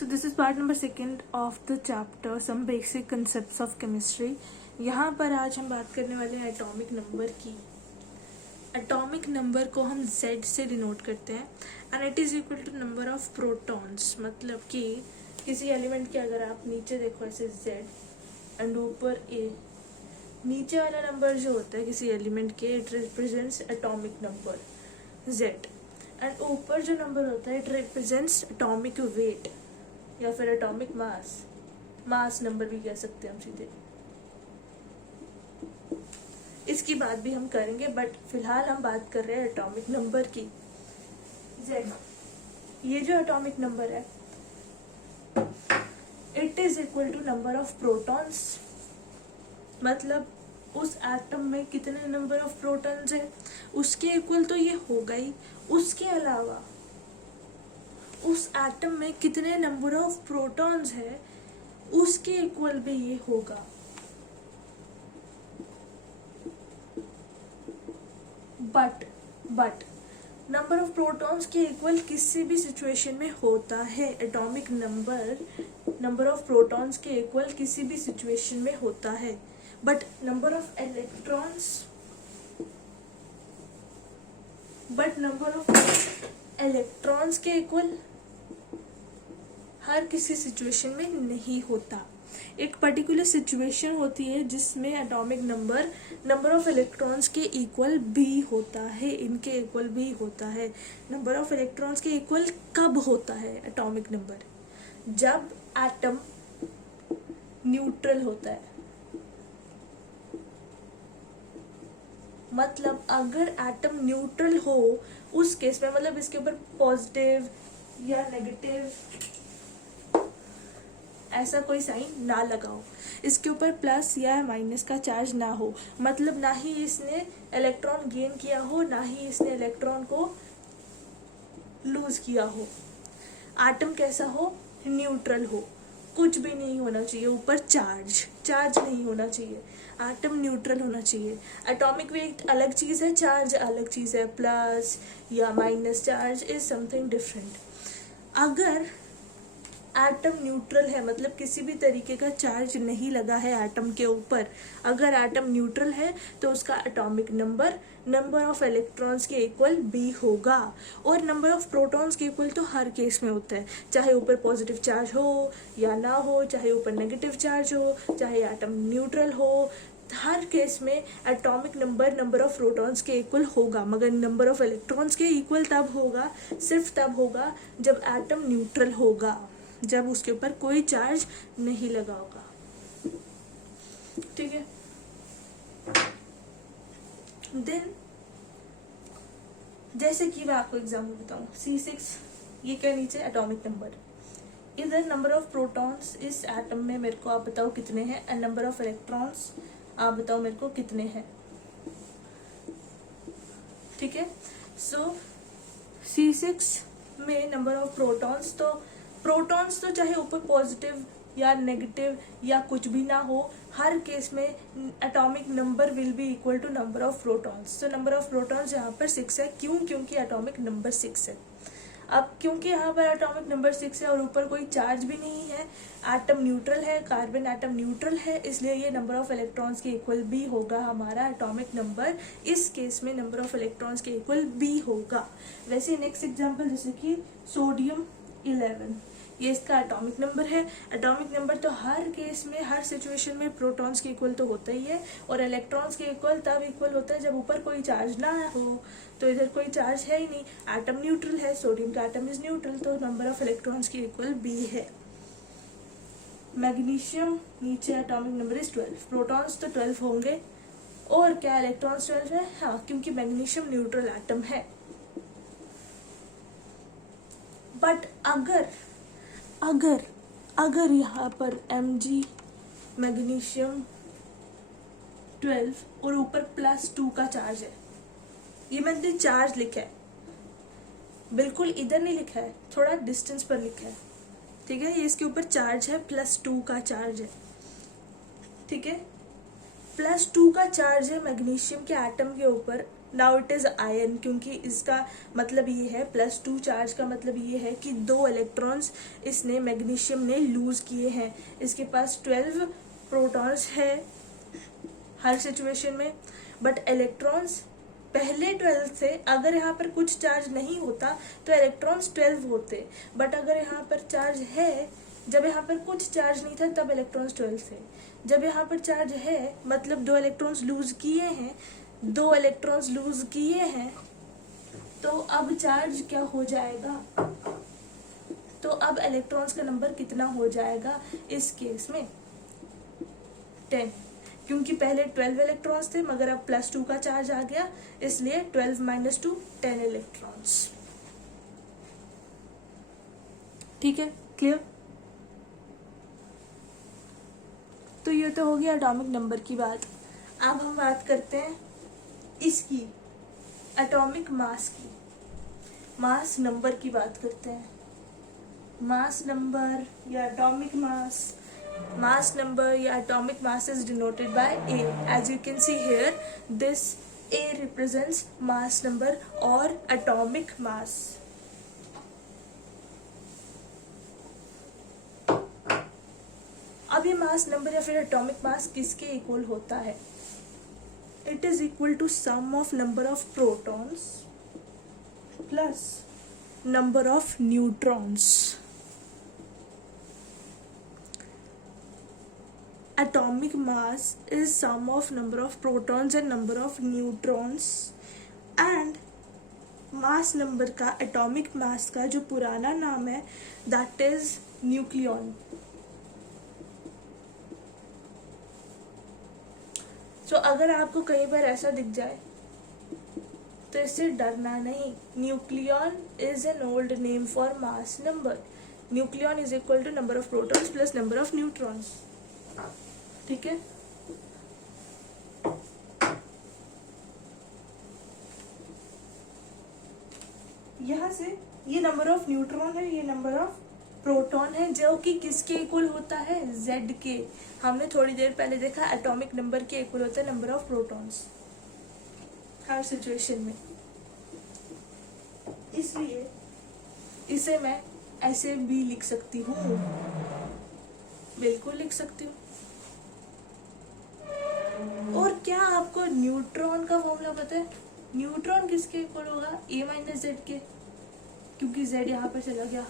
So this is part number 2 of the chapter some basic concepts of chemistry. यहाँ पर आज हम बात करने वाले हैं एटॉमिक नंबर की. एटॉमिक नंबर को हम Z से डिनोट करते हैं and it is equal to number of protons. मतलब कि किसी एलिमेंट के अगर आप नीचे देखो ऐसे Z एंड ऊपर A, नीचे वाला नंबर जो होता है किसी एलिमेंट के it represents atomic number Z and ऊपर जो नंबर होता है इट रिप्रेजेंट्स एटॉमिक वेट या फिर एटॉमिक मास नंबर भी कह सकते हैं हम सीधे. इसकी बात भी हम करेंगे बट फिलहाल हम बात कर रहे हैं एटॉमिक नंबर की. Z, ये जो एटॉमिक नंबर है it is equal to number of protons. मतलब उस एटम में कितने नंबर ऑफ प्रोटॉन्स है उसके इक्वल तो ये होगा ही. उसके अलावा उस एटम में कितने नंबर ऑफ प्रोटॉन्स है उसके इक्वल भी ये होगा. बट नंबर ऑफ प्रोटॉन्स के इक्वल किसी भी सिचुएशन में होता है. एटॉमिक नंबर ऑफ प्रोटॉन्स के इक्वल किसी भी सिचुएशन में होता है. बट नंबर ऑफ इलेक्ट्रॉन्स के इक्वल हर किसी सिचुएशन में नहीं होता. एक पर्टिकुलर सिचुएशन होती है जिसमें एटॉमिक नंबर ऑफ इलेक्ट्रॉन्स के इक्वल भी होता है. इनके इक्वल भी होता है. नंबर ऑफ इलेक्ट्रॉन्स के इक्वल कब होता है एटॉमिक नंबर? जब एटम न्यूट्रल होता है. मतलब अगर एटम न्यूट्रल हो उस केस में, मतलब इसके ऊपर पॉजिटिव या नेगेटिव ऐसा कोई साइन ना लगाओ, इसके ऊपर प्लस या माइनस का चार्ज ना हो, मतलब ना ही इसने इलेक्ट्रॉन गेन किया हो ना ही इसने इलेक्ट्रॉन को लूज किया हो. एटम कैसा हो? न्यूट्रल हो. कुछ भी नहीं होना चाहिए ऊपर, चार्ज नहीं होना चाहिए. एटम न्यूट्रल होना चाहिए. एटॉमिक वेट अलग चीज है, चार्ज अलग चीज है. प्लस या minus charge is something different. अगर एटम न्यूट्रल है मतलब किसी भी तरीके का चार्ज नहीं लगा है एटम के ऊपर, अगर एटम न्यूट्रल है तो उसका एटॉमिक नंबर ऑफ इलेक्ट्रॉन्स के इक्वल भी होगा. और नंबर ऑफ प्रोटॉन्स के इक्वल तो हर केस में होता है, चाहे ऊपर पॉजिटिव चार्ज हो या ना हो, चाहे ऊपर नेगेटिव चार्ज हो, चाहे एटम न्यूट्रल हो. हर केस में एटॉमिक नंबर ऑफ प्रोटॉन्स के इक्वल होगा. मगर नंबर ऑफ इलेक्ट्रॉन्स के इक्वल तब होगा, सिर्फ तब होगा जब एटम न्यूट्रल होगा, जब उसके ऊपर कोई चार्ज नहीं लगा होगा. ठीक है. देन जैसे कि मैं आपको एग्जाम्पल बताऊं, C6 ये क्या नीचे एटॉमिक नंबर. इधर नंबर ऑफ प्रोटॉन्स इस एटम में मेरे को आप बताओ कितने हैं एंड नंबर ऑफ इलेक्ट्रॉन्स आप बताओ मेरे को कितने हैं. ठीक है. सो C6 में नंबर ऑफ प्रोटॉन्स तो चाहे ऊपर पॉजिटिव या नेगेटिव या कुछ भी ना हो, हर केस में atomic number will be equal to number of protons. तो नंबर ऑफ प्रोटॉन्स यहाँ पर 6 है. क्यों? क्योंकि एटॉमिक नंबर 6 है. अब क्योंकि यहाँ पर एटॉमिक नंबर 6 है और ऊपर कोई चार्ज भी नहीं है, एटम न्यूट्रल है, कार्बन एटम न्यूट्रल है, इसलिए ये नंबर ऑफ इलेक्ट्रॉन्स के इक्वल भी होगा. हमारा एटॉमिक नंबर इस केस में नंबर ऑफ इलेक्ट्रॉन्स के इक्वल भी होगा. वैसे नेक्स्ट एग्जांपल जैसे कि सोडियम 11, ये इसका एटॉमिक नंबर है. एटॉमिक नंबर तो हर केस में हर सिचुएशन में प्रोटॉन्स के इक्वल तो होता ही है और इलेक्ट्रॉन्स के इक्वल तब इक्वल होता है जब ऊपर कोई चार्ज ना हो. तो इधर कोई चार्ज है ही नहीं, एटम न्यूट्रल है, सोडियम का एटम इज न्यूट्रल, तो नंबर ऑफ इलेक्ट्रॉन्स के इक्वल भी है. मैग्नीशियम नीचे एटॉमिक नंबर इज 12. प्रोटॉन्स तो 12 होंगे और क्या इलेक्ट्रॉन्स 12 है? हाँ, क्योंकि मैग्नीशियम न्यूट्रल एटम है. बट अगर यहाँ पर Mg मैग्नीशियम 12 और ऊपर +2 का चार्ज है, ये मैंने चार्ज लिखा है, बिल्कुल इधर नहीं लिखा है, थोड़ा डिस्टेंस पर लिखा है. ठीक है. ये इसके ऊपर चार्ज है, +2 का चार्ज है. ठीक है. +2 का चार्ज है मैग्नीशियम के एटम के ऊपर नाउ इट इज आयन, क्योंकि इसका मतलब ये है +2 चार्ज का मतलब ये है कि 2 इलेक्ट्रॉन्स इसने मैग्नीशियम ने लूज किए हैं। इसके पास 12 प्रोटॉन्स है हर सिचुएशन में, बट इलेक्ट्रॉन्स पहले 12 थे। अगर यहाँ पर कुछ चार्ज नहीं होता तो इलेक्ट्रॉन्स 12 होते, बट अगर यहाँ पर चार्ज है, जब यहाँ पर कुछ चार्ज नहीं था तब इलेक्ट्रॉन्स 12 थे। जब यहाँ पर चार्ज है मतलब 2 इलेक्ट्रॉन्स लूज किए हैं, 2 इलेक्ट्रॉन्स लूज किए हैं, तो अब चार्ज क्या हो जाएगा, तो अब इलेक्ट्रॉन्स का नंबर कितना हो जाएगा इस केस में 10, क्योंकि पहले 12 इलेक्ट्रॉन्स थे मगर अब +2 का चार्ज आ गया, इसलिए 12 - 2 10 इलेक्ट्रॉन्स। ठीक है, क्लियर। तो ये तो हो गया एटॉमिक नंबर की बात। अब हम बात करते हैं इसकी एटॉमिक मास की, मास नंबर की बात करते हैं। मास नंबर या एटॉमिक मास, mass number या atomic mass is denoted by A. As you can see here, this A represents mass number or atomic mass. अब ये मास नंबर या फिर एटॉमिक मास किसके इक्वल होता है? It is equal to sum of number of protons plus number of neutrons. Atomic mass is sum of number of protons and number of neutrons, and mass number का atomic mass का जो पुराना नाम है that is nucleon। so अगर आपको कई बार ऐसा दिख जाए तो इससे डरना नहीं। Nucleon is an old name for mass number. Nucleon is equal to number of protons plus number of neutrons. ठीक है, यहाँ से ये नंबर ऑफ न्यूट्रॉन है, ये नंबर ऑफ प्रोटॉन है, जो कि किसके इक्वल होता है? Z के। हमने थोड़ी देर पहले देखा एटॉमिक नंबर के इक्वल होता है number of protons her situation में। इसलिए इसे मैं ऐसे भी लिख सकती हूँ, बिल्कुल लिख सकती हूँ। और क्या आपको न्यूट्रॉन का फॉर्मूला पता है? न्यूट्रॉन किसके इक्वल होगा? A - Z के, क्योंकि Z यहाँ पर चला गया।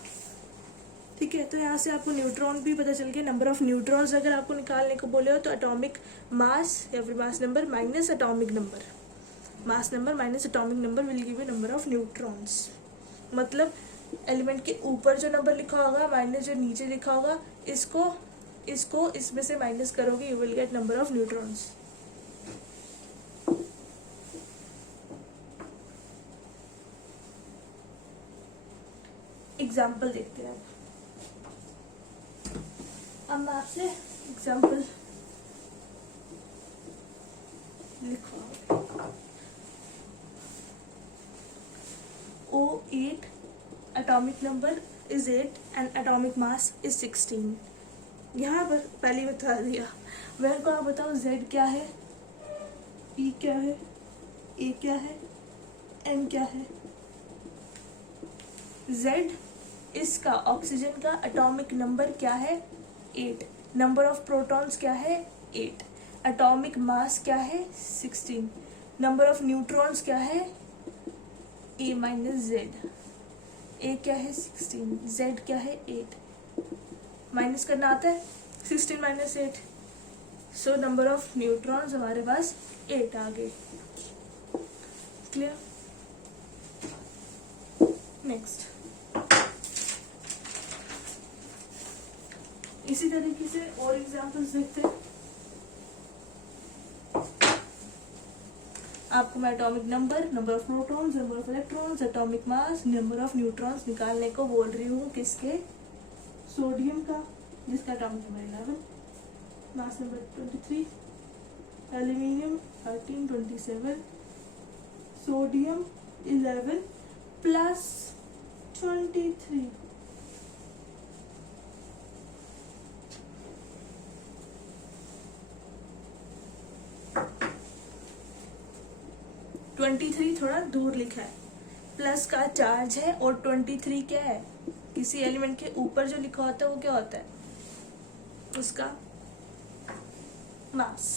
ठीक है, तो यहाँ से आपको न्यूट्रॉन भी पता चल गया। नंबर ऑफ न्यूट्रॉन्स अगर आपको निकालने को बोले हो तो एटॉमिक मास या फिर mass number minus atomic number, mass number minus atomic number will give you number of neutrons. मतलब एलिमेंट के ऊपर जो नंबर लिखा होगा माइनस जो नीचे लिखा होगा, इसको इसमें से माइनस करोगे, you will gate number of neutrons. Example देखते हैं। अब मैं आपसे एग्जाम्पल लिखवा। O8 atomic number is 8 and atomic mass is 16। यहाँ पर पहले बता दिया। मेरे को आप बताओ Z क्या है, E क्या है, A क्या है, M क्या है? Z इसका ऑक्सीजन का एटॉमिक नंबर क्या है? 8। नंबर ऑफ प्रोटॉन्स क्या है? 8। एटॉमिक मास क्या है? 16। नंबर ऑफ न्यूट्रॉन्स क्या है? A - Z। A क्या है? 16। Z क्या है? 8। माइनस करना आता है? 16 - 8। सो नंबर ऑफ न्यूट्रॉन्स हमारे पास 8 आ गए। क्लियर? नेक्स्ट, इसी तरीके से और एग्जांपल्स देखते हैं। आपको मैं atomic number, number of protons, number of electrons, atomic mass, number of neutrons निकालने को बोल रही हूँ। किसके? सोडियम का, जिसका atomic number 11, mass number 23, aluminium 13, 27, sodium 11 plus 23। 23 थोड़ा दूर लिखा है, प्लस का चार्ज है और 23 क्या है, किसी एलिमेंट के ऊपर जो लिखा होता है वो क्या होता है, उसका मास।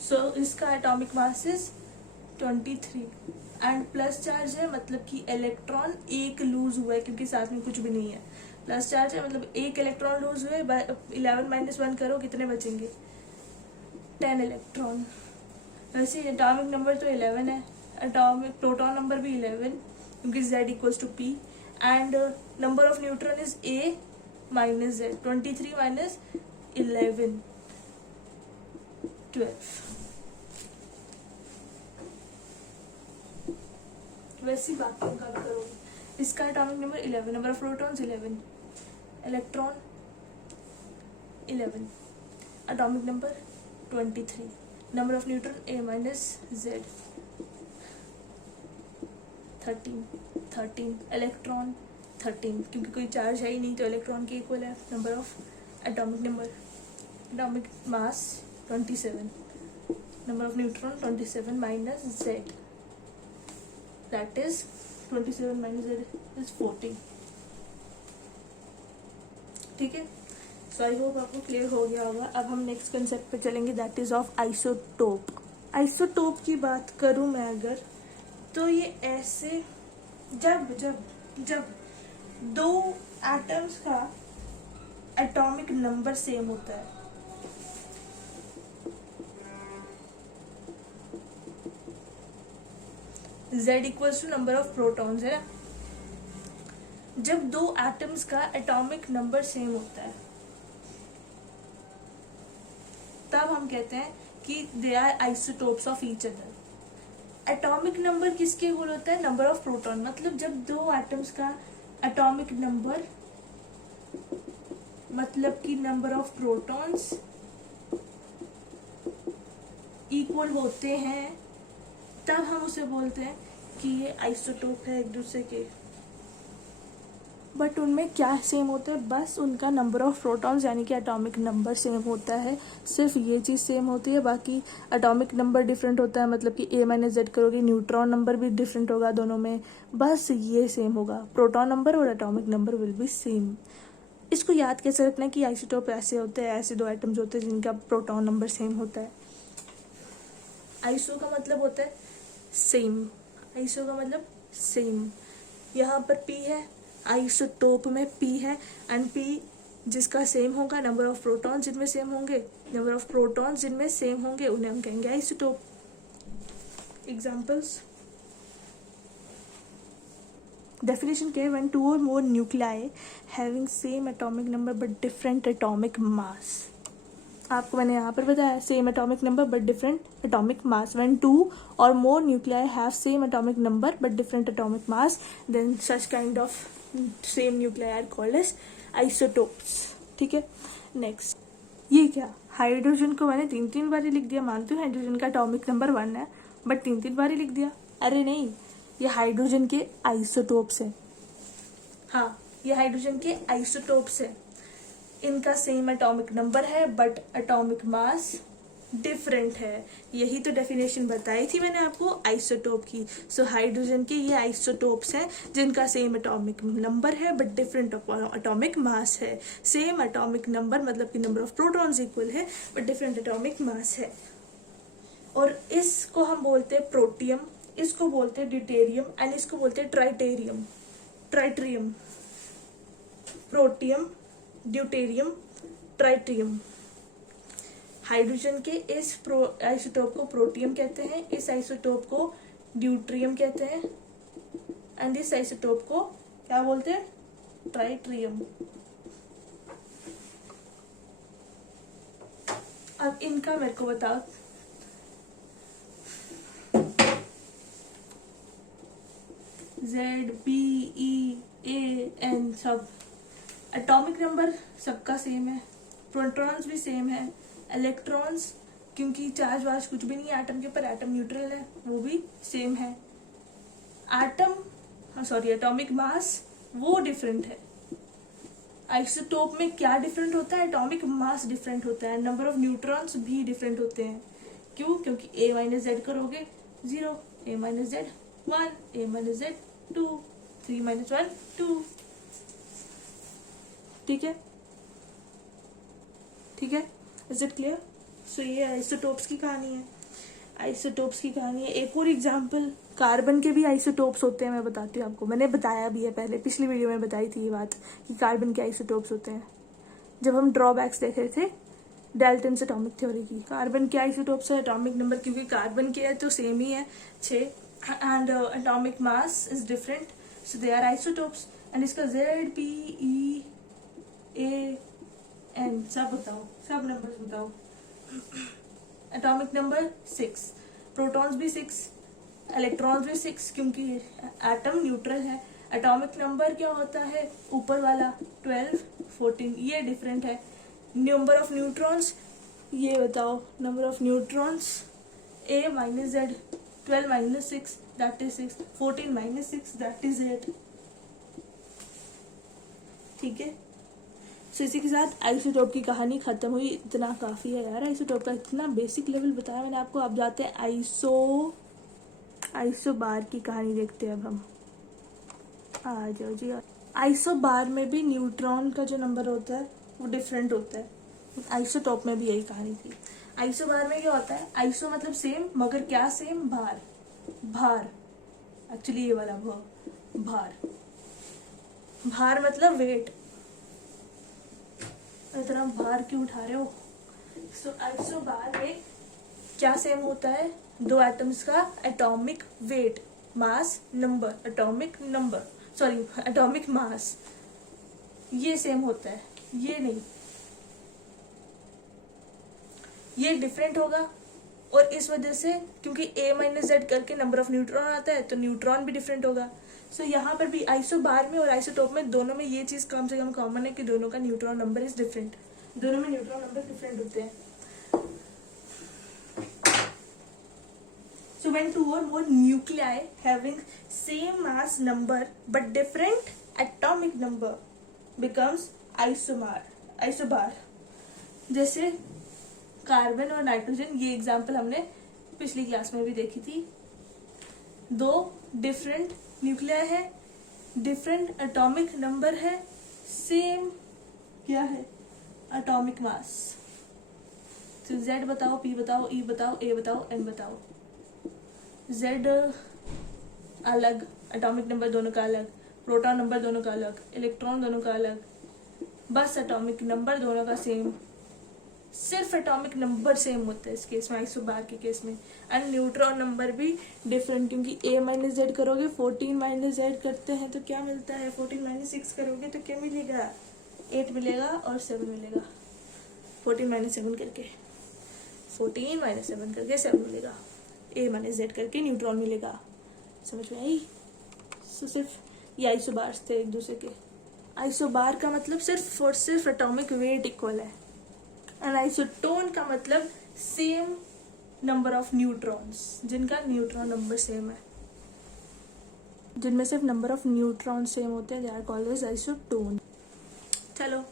सो इसका atomic mass is 23 and plus charge है, मतलब कि इलेक्ट्रॉन एक लूज हुआ है क्योंकि साथ में कुछ भी नहीं है। प्लस चार्ज है मतलब एक इलेक्ट्रॉन लूज हुए, 11 माइनस 1 करो कितने बचेंगे, 10 इलेक्ट्रॉन। वैसे एटॉमिक नंबर तो 11 है, एटॉमिक प्रोटॉन नंबर भी 11 क्योंकि Z equals to P and number of neutron is A minus Z, 23 minus 11 12। वैसी बात का करोगे, इसका atomic number 11, number of protons 11, electron 11, atomic number 23, number of neutron A minus Z 13, electron 13 क्योंकि कोई charge है ही नहीं तो इलेक्ट्रॉन के इक्वल है। Number of atomic number, atomic mass 27, number of neutron 27 minus Z, that is 27 minus Z is 14। ठीक है, सो I hope आपको क्लियर हो गया होगा। अब हम नेक्स्ट कंसेप्ट पे चलेंगे, that is of isotope. Isotope की बात करूं मैं अगर, तो ये ऐसे जब जब जब दो एटम्स का एटॉमिक नंबर सेम होता है, Z equals to number of protons है ना, जब दो एटम्स का एटॉमिक नंबर सेम होता है तब हम कहते हैं कि they are isotopes of each other. Atomic number किसके इक्वल होता है, नंबर ऑफ प्रोटॉन, मतलब जब दो एटम्स का एटॉमिक नंबर मतलब कि नंबर ऑफ प्रोटॉन्स इक्वल होते हैं तब हम उसे बोलते हैं कि ये आइसोटोप है एक दूसरे के। बट उनमें क्या सेम होता है, बस उनका नंबर ऑफ प्रोटॉन्स यानी कि एटॉमिक नंबर सेम होता है, सिर्फ ये चीज़ सेम होती है। बाकी एटॉमिक नंबर डिफरेंट होता है, मतलब कि A माइनस Z करोगे न्यूट्रॉन नंबर भी डिफरेंट होगा दोनों में, बस ये सेम होगा, प्रोटॉन नंबर और atomic number will B same. इसको याद कैसे रखना है कि आइसोटोप ऐसे होते हैं, ऐसे दो एटम्स होते हैं जिनका प्रोटॉन नंबर सेम होता है। आइसो का मतलब होता है सेम, आइसो का मतलब सेम। यहाँ पर P है, आइसोटोप में P है एंड P जिसका सेम होगा, नंबर ऑफ प्रोटॉन जिनमें सेम होंगे, नंबर ऑफ प्रोटॉन जिनमें सेम होंगे उन्हें हम कहेंगे आइसोटोप। एग्जांपल्स, डेफिनेशन क्या है, when two or more nuclei having same atomic number but different atomic mass. आपको मैंने यहाँ पर बताया same atomic number but different atomic mass, when two or more nuclei have same atomic number but different atomic mass then such kind of same nuclei are called as isotopes. ठीक है, next ये क्या, hydrogen को मैंने 3 बार ही लिख दिया, मानती हूँ हाइड्रोजन का एटॉमिक नंबर 1 है बट 3 बार ही लिख दिया। अरे नहीं, ये हाइड्रोजन के आइसोटोप्स है। हाँ, ये हाइड्रोजन के आइसोटोप्स है, इनका सेम एटॉमिक नंबर है बट एटॉमिक मास डिफरेंट है। यही तो डेफिनेशन बताई थी मैंने आपको आइसोटोप की। सो हाइड्रोजन के ये आइसोटोप्स हैं जिनका सेम एटॉमिक नंबर है बट डिफरेंट एटॉमिक मास है। सेम एटॉमिक नंबर मतलब कि नंबर ऑफ प्रोटॉन्स इक्वल है बट डिफरेंट एटॉमिक मास है। और इसको हम बोलते हैं प्रोटियम, इसको बोलते हैं ड्यूटेरियम एंड इसको बोलते हैं ट्राइटेरियम। ट्राइट्रियम, प्रोटियम, ड्यूटेरियम, ट्राइट्रियम। हाइड्रोजन के इस आइसोटोप को प्रोटियम कहते हैं, इस आइसोटोप को ड्यूट्रियम कहते हैं एंड इस आइसोटोप को क्या बोलते हैं, ट्राइट्रियम। अब इनका मेरे को बताओ, ZBEAN सब एटॉमिक नंबर सबका सेम है, प्रोटॉन्स भी सेम है, इलेक्ट्रॉन्स क्योंकि चार्ज वार्ज कुछ भी नहीं है एटम के ऊपर, एटम न्यूट्रल है, वो भी सेम है। एटॉमिक मास वो डिफरेंट है। आइसोटोप में क्या डिफरेंट होता है, एटॉमिक मास डिफरेंट होता है, नंबर ऑफ न्यूट्रॉन्स भी डिफरेंट होते हैं। क्यों? क्योंकि a माइनस जेड करोगे 0, a minus Z 1, a minus Z 2, 3 minus 1 2। ठीक है, ठीक है, इज इट क्लियर? सो ये आइसोटोप्स की कहानी है, आइसोटोप्स की कहानी है। एक और एग्जांपल, कार्बन के भी आइसोटोप्स होते हैं, मैं बताती हूँ आपको, मैंने बताया भी है पहले, पिछली वीडियो में बताई थी ये बात कि कार्बन के आइसोटोप्स होते हैं, जब हम ड्रॉबैक्स देख रहे थे डाल्टन्स एटॉमिक थ्योरी की। कार्बन के आइसोटोप्स है एटॉमिक नंबर, क्योंकि कार्बन के है तो सेम ही है 6, and atomic mass is different, so they are isotopes. And इसका ZPEAN सब बताओ, सब नंबर्स बताओ। एटॉमिक नंबर 6, प्रोटॉन्स भी 6, इलेक्ट्रॉन्स भी 6, क्योंकि एटम न्यूट्रल है। एटॉमिक नंबर क्या होता है ऊपर वाला 12, 14, ये डिफरेंट है। नंबर ऑफ न्यूट्रॉन्स ये बताओ, number of neutrons a minus Z, 12 minus 6 that is 6, 14 minus 6 that is 8। ठीक है, सो इसी के साथ आइसोटोप की कहानी खत्म हुई। इतना काफी है यार, आइसोटोप का इतना बेसिक लेवल बताया मैंने आपको। अब जाते हैं आइसोबार की कहानी देखते हैं। अब हम आ जाओ जी। आइसोबार में भी न्यूट्रॉन का जो नंबर होता है वो डिफरेंट होता है, आइसोटोप में भी यही कहानी थी। आइसोबार में क्या होता है, आइसो मतलब सेम, मगर क्या सेम, भार, भार एक्चुअली ये वाला भार, भार मतलब वेट, इतना भार क्यों उठा रहे हो। सो आइसोबार में क्या सेम होता है, दो एटम्स का atomic wait, mass number, atomic number sorry atomic mass, ये सेम होता है, ये नहीं, ये डिफरेंट होगा। और इस वजह से क्योंकि a माइनस जेड करके नंबर ऑफ न्यूट्रॉन आता है तो न्यूट्रॉन भी डिफरेंट होगा। सो यहाँ पर भी आइसोबार में और आइसोटोप में दोनों में ये चीज कम से कम कॉमन है कि दोनों का न्यूट्रॉन नंबर इज डिफरेंट, दोनों में न्यूट्रॉन नंबर डिफरेंट होते हैं। So when two or more nuclei having same mass number but different atomic number becomes isobar। जैसे कार्बन और नाइट्रोजन, ये एग्जांपल हमने पिछली क्लास में भी देखी थी। दो डिफरेंट न्यूक्लियाई है, डिफरेंट एटॉमिक नंबर है, सेम क्या है, एटॉमिक मास। तो Z बताओ, P बताओ, E बताओ, A बताओ, N बताओ। Z अलग, एटॉमिक नंबर दोनों का अलग, प्रोटॉन नंबर दोनों का अलग, इलेक्ट्रॉन दोनों का अलग, बस एटॉमिक नंबर दोनों का सेम, सिर्फ एटॉमिक नंबर सेम होता है इस केस में, आइसोबार के केस में। एंड न्यूट्रॉन नंबर भी डिफरेंट, क्योंकि a माइनस जेड करोगे, 14 माइनस जेड करते हैं तो क्या मिलता है, 14 माइनस 6 करोगे तो क्या मिलेगा, 8 मिलेगा और 7 मिलेगा। 14 माइनस 7 करके 14 माइनस 7 करके 7 मिलेगा, a माइनस जेड करके न्यूट्रॉन मिलेगा। समझ में आई? तो सिर्फ ये आइसोबार्स थे एक दूसरे के। आइसोबार का मतलब सिर्फ और सिर्फ एटॉमिक वेट इक्वल है, एंड आइसोटोन का मतलब सेम नंबर ऑफ न्यूट्रॉन्स, जिनका न्यूट्रॉन नंबर सेम है, जिनमें सिर्फ नंबर ऑफ न्यूट्रॉन सेम होते हैं, they are called as isotone. चलो,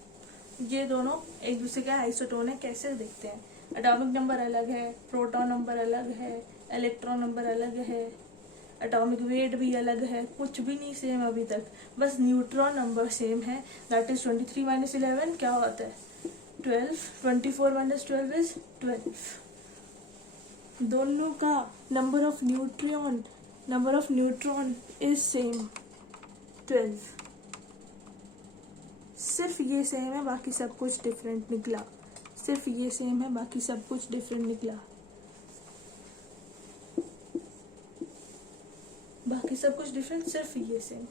ये दोनों एक दूसरे के आइसोटोन है, कैसे देखते हैं। एटॉमिक नंबर अलग है, प्रोटॉन नंबर अलग है, इलेक्ट्रॉन नंबर अलग है, एटॉमिक वेट भी अलग है, कुछ भी नहीं सेम अभी तक, बस न्यूट्रॉन नंबर सेम है। दैट इज 23 माइनस 11 क्या होता है, 12, 24 माइनस 12 इज 12। दोनों का number of neutron is same 12, सिर्फ ये सेम है, बाकी सब कुछ डिफरेंट निकला, सिर्फ ये सेम है, बाकी सब कुछ डिफरेंट निकला, बाकी सब कुछ डिफरेंट, सिर्फ ये same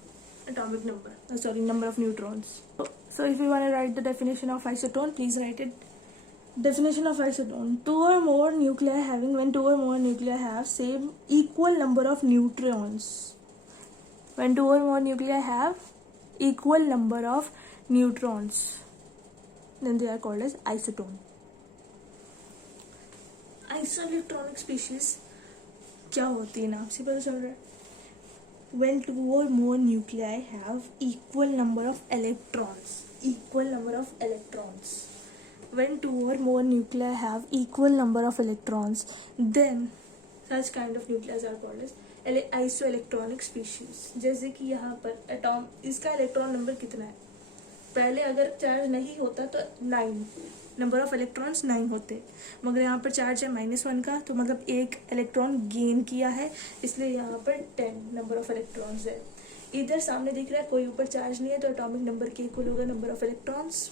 atomic number of neutrons. So if you want to write the definition of isotone, please write it. Definition of isotone: when two or more nuclei have same equal number of neutrons. When two or more nuclei have equal number of neutrons, then they are called as isotone. Isoelectronic species क्या होती है, नाम से पता चल रहा है। When two or more nuclei have equal number of electrons, when two or more nuclei have equal number of electrons, then such kind of nuclei are called as isoelectronic species. जैसे कि यहाँ पर एटॉम, इसका electron number कितना है, पहले अगर charge नहीं होता तो 9 नंबर ऑफ इलेक्ट्रॉन्स 9 होते, मगर यहाँ पर चार्ज है -1 का, तो मतलब एक इलेक्ट्रॉन गेन किया है, इसलिए यहाँ पर 10 नंबर ऑफ इलेक्ट्रॉन्स है। इधर सामने दिख रहा है कोई ऊपर चार्ज नहीं है, तो एटॉमिक नंबर के इक्वल होगा नंबर ऑफ इलेक्ट्रॉन्स।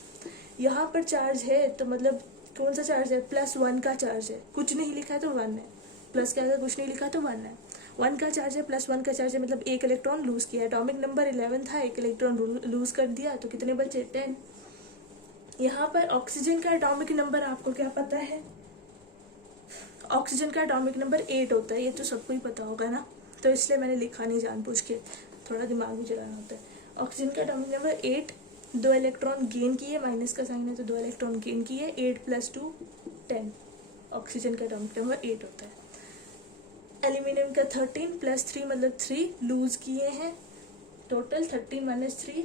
यहाँ पर चार्ज है तो मतलब कौन सा चार्ज है, +1 का चार्ज है, कुछ नहीं लिखा है तो 1 है, प्लस के आगे कुछ नहीं लिखा तो 1 है। 1 का चार्ज है +1 का चार्ज है, मतलब एक इलेक्ट्रॉन लूज किया। एटॉमिक नंबर 11 था, एक इलेक्ट्रॉन लूज कर दिया, तो कितने बचे, 10। यहाँ पर ऑक्सीजन का एटॉमिक नंबर आपको क्या पता है, ऑक्सीजन का एटॉमिक नंबर 8 होता है, ये तो सबको ही पता होगा ना, तो इसलिए मैंने लिखा नहीं जानबूझ के, थोड़ा दिमाग में चलाना होता है। ऑक्सीजन का एटॉमिक नंबर 8, 2 इलेक्ट्रॉन गेन किए, माइनस का साइन है तो 2 इलेक्ट्रॉन गेन किए, 8 + 2 10, ऑक्सीजन का एटॉमिक नंबर 8 होता है। एल्यूमिनियम का 13 + 3 मतलब 3 लूज किए हैं, टोटल 13 - 3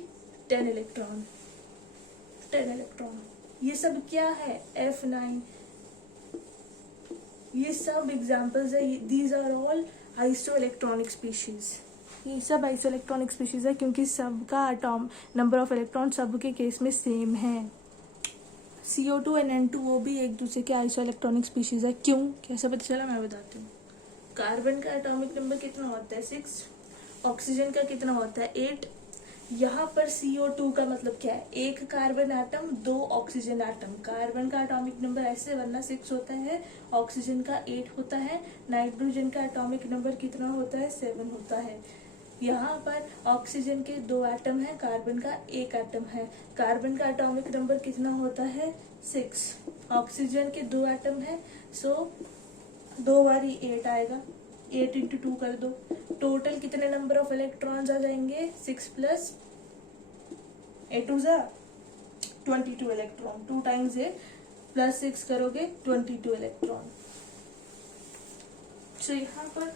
10 इलेक्ट्रॉन, 10 इलेक्ट्रॉन। ये सब क्या है, F9, ये सब एग्जाम्पल्स है, these are all isoelectronic species. ये सब आइसोइलेक्ट्रॉनिक स्पीशीज है क्योंकि सबका एटॉम नंबर ऑफ इलेक्ट्रॉन सबके केस में सेम है। CO2 और N2 वो भी एक दूसरे के आइसोइलेक्ट्रॉनिक स्पीशीज है। क्यों, कैसे पता चला, मैं बताती हूँ। कार्बन का एटॉमिक नंबर कितना होता है, 6, ऑक्सीजन का कितना होता है, 8। यहाँ पर CO2 का मतलब क्या है, एक carbon atom 2 oxygen atom. Carbon का एटॉमिक नंबर ऐसे वरना 6 होता है, ऑक्सीजन का 8 होता है। नाइट्रोजन का एटॉमिक नंबर कितना होता है, 7 होता है। यहाँ पर ऑक्सीजन के 2 एटम है, कार्बन का 1 एटम है। कार्बन का एटॉमिक नंबर कितना होता है, 6, ऑक्सीजन के 2 एटम है, सो 2 बारी 8 आएगा, 8 × 2 कर दो, टोटल कितने नंबर ऑफ इलेक्ट्रॉन्स आ जाएंगे, 6 + 8 = 22 इलेक्ट्रॉन, 2 × 8 + 6 करोगे 22 इलेक्ट्रॉन। सो यहाँ पर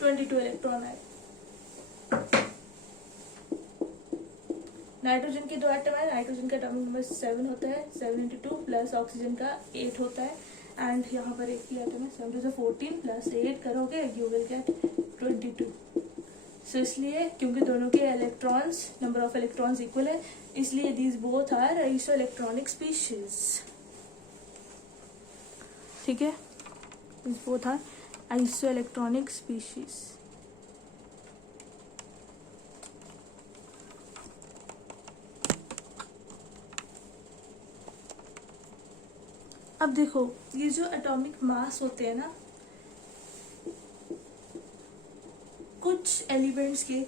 22 इलेक्ट्रॉन आए। नाइट्रोजन के 2 एटम है, नाइट्रोजन का एटॉमिक नंबर 7 होता है, 7 × 2 प्लस ऑक्सीजन का 8 होता है, एंड यहाँ पर एक ही एटम है, 7 × 14 + 8 करोगे यू विल गेट 22। सो इसलिए क्योंकि दोनों के electrons, number of electrons equal है, इसलिए these both are isoelectronic species. ठीक है, these both are isoelectronic species. अब देखो, ये जो एटॉमिक मास होते हैं ना, कुछ एलिमेंट्स के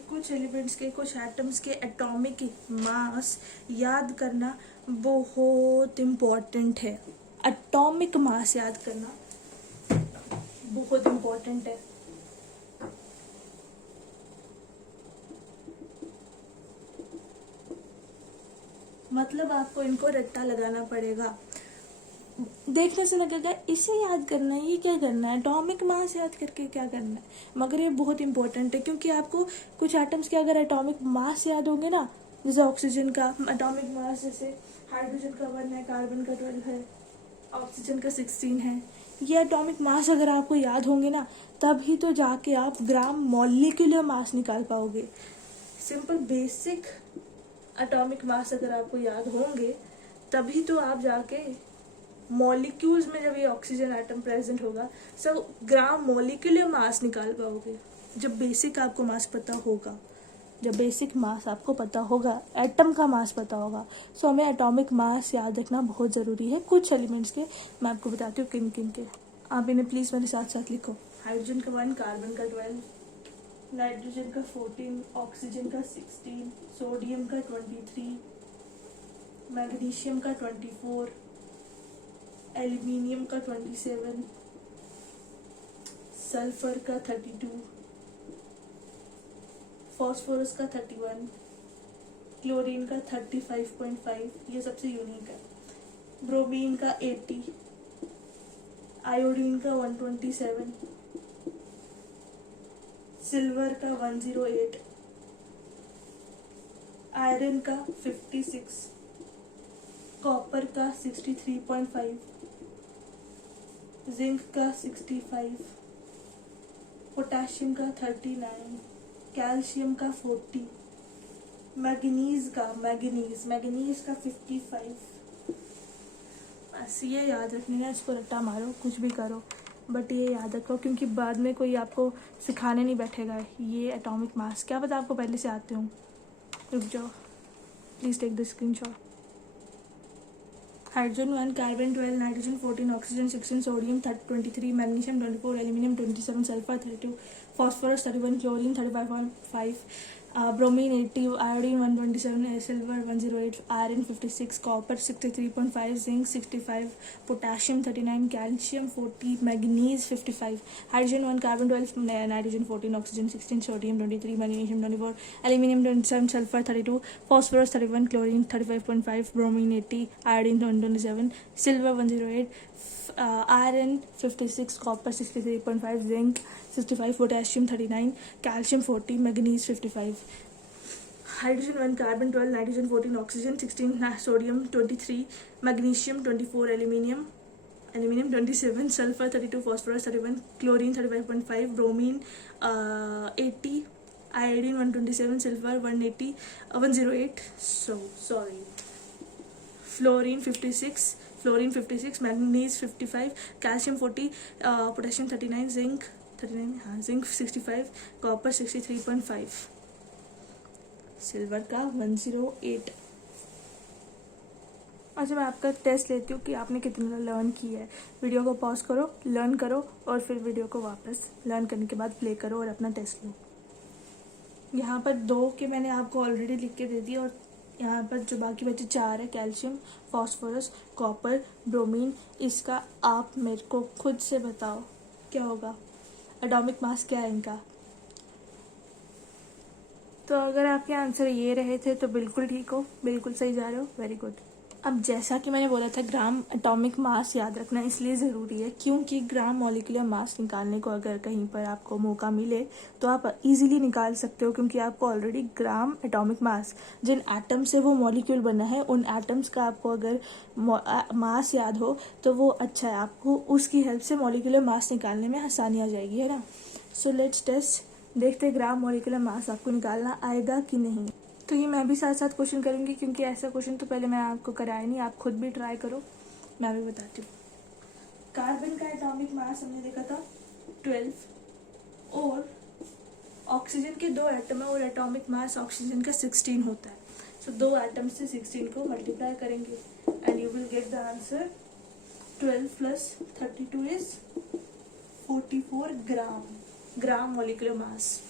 कुछ एटम्स के एटॉमिक मास याद करना बहुत इम्पोर्टेंट है। एटॉमिक मास याद करना बहुत इम्पोर्टेंट है। मतलब आपको इनको रट्टा लगाना पड़ेगा, देखने से लगेगा इसे याद करना है, ये क्या करना है, एटॉमिक मास याद करके क्या करना है, मगर ये बहुत इंपॉर्टेंट है क्योंकि आपको कुछ एटम्स के अगर एटॉमिक मास याद होंगे ना, जैसे ऑक्सीजन का एटॉमिक मास, जैसे हाइड्रोजन का 1 है, कार्बन का 12 है, ऑक्सीजन का 16 है, ये एटॉमिक मास अगर आपको याद होंगे ना, तभी तो जाके आप ग्राम मॉलिक्यूलर मास निकाल पाओगे। सिंपल बेसिक एटॉमिक मास अगर आपको याद होंगे तभी तो आप जाके मॉलिक्यूल्स में, जब ये ऑक्सीजन एटम प्रेजेंट होगा, सब ग्राम मॉलिक्यूलर मास निकाल पाओगे। जब बेसिक आपको मास पता होगा, जब बेसिक मास आपको पता होगा, एटम का मास पता होगा, सो हमें एटॉमिक मास याद रखना बहुत ज़रूरी है। कुछ एलिमेंट्स के मैं आपको बताती हूँ किन किन के, आप इन्हें प्लीज़ मेरे साथ साथ लिखो। हाइड्रोजन का 1, कार्बन का 12, नाइट्रोजन का 14, ऑक्सीजन का 16, सोडियम का 23, मैग्नीशियम का 24, एल्यूमिनियम का 27, सल्फर का 32, फास्फोरस का 31, क्लोरीन का 35.5, ये सबसे यूनिक है, ब्रोमीन का 80, आयोडीन का 127, सिल्वर का 108, आयरन का 56, कॉपर का 63.5, जिंक का 65, पोटेशियम का 39, कैल्शियम का 40, मैग्नीज का 55। बस ये याद रखनी है, इसको रट्टा मारो कुछ भी करो, बट ये याद रखो क्योंकि बाद में कोई आपको सिखाने नहीं बैठेगा ये एटॉमिक मास। क्या पता आपको पहले से आते हों। रुक जाओ, please take the screenshot. Hydrogen 1, carbon 12, nitrogen 14, oxygen 16, sodium 23, magnesium 24, aluminium 27, sulphur 32, phosphorus 31, chlorine 35.5, bromine 80, iodine 127, silver 108, iron 56, copper 63.5, zinc 65, potassium 39, calcium 40, manganese 55, hydrogen 1, carbon 12, nitrogen 14, oxygen 16, sodium 23, magnesium 24, aluminium 27, sulphur 32, phosphorus 31, chlorine 35.5, bromine 80, iodine 127, silver 108, iron 56, copper 63.5, zinc 65, potassium 39, calcium 40, manganese 55. Hydrogen 1, carbon 12, nitrogen 14, oxygen 16, sodium 23, magnesium 24, aluminium 27, sulfur 32, phosphorus 31, chlorine 35.5, bromine 80, iodine 127, silver 108, fluorine 56, manganese 55, calcium 40, potassium 39, zinc 65, copper 63.5, silver का 108। अच्छा, मैं आपका test लेती हूँ कि आपने कितना learn किया है। वीडियो को पॉज करो, लर्न करो और फिर वीडियो को वापस लर्न करने के बाद प्ले करो और अपना टेस्ट लो। यहाँ पर 2 के मैंने आपको ऑलरेडी लिख के दे दी और यहाँ पर जो बाकी बचे 4 है, कैल्शियम, फॉस्फोरस, कॉपर, ब्रोमीन। इसका आप मेरे को खुद से बताओ क्या होगा, एटॉमिक मास क्या है इनका। तो अगर आपके आंसर ये रहे थे तो बिल्कुल ठीक हो, बिल्कुल सही जा रहे हो, वेरी गुड। अब जैसा कि मैंने बोला था, ग्राम एटॉमिक मास याद रखना इसलिए ज़रूरी है क्योंकि ग्राम मॉलिक्यूलर मास निकालने को अगर कहीं पर आपको मौका मिले तो आप इजीली निकाल सकते हो, क्योंकि आपको ऑलरेडी ग्राम एटॉमिक मास, जिन एटम से वो मॉलिक्यूल बना है उन एटम्स का आपको अगर मास याद हो तो वो अच्छा है, आपको उसकी हेल्प से मॉलिक्यूलर मास निकालने में आसानी आ जाएगी, है ना। सो लेट्स टेस्ट, देखते ग्राम मॉलिक्यूलर मास आपको निकालना आएगा कि नहीं। तो ये मैं भी साथ साथ क्वेश्चन करूँगी क्योंकि ऐसा क्वेश्चन तो पहले मैं आपको कराया नहीं, आप खुद भी ट्राई करो, मैं भी बताती हूँ। कार्बन का एटॉमिक मास हमने देखा था 12 और ऑक्सीजन के 2 एटम है और एटॉमिक मास ऑक्सीजन का 16 होता है। सो 2 एटम से 16 को मल्टीप्लाई करेंगे and you will get the answer 12 + 32 is 44 gram molecular mass.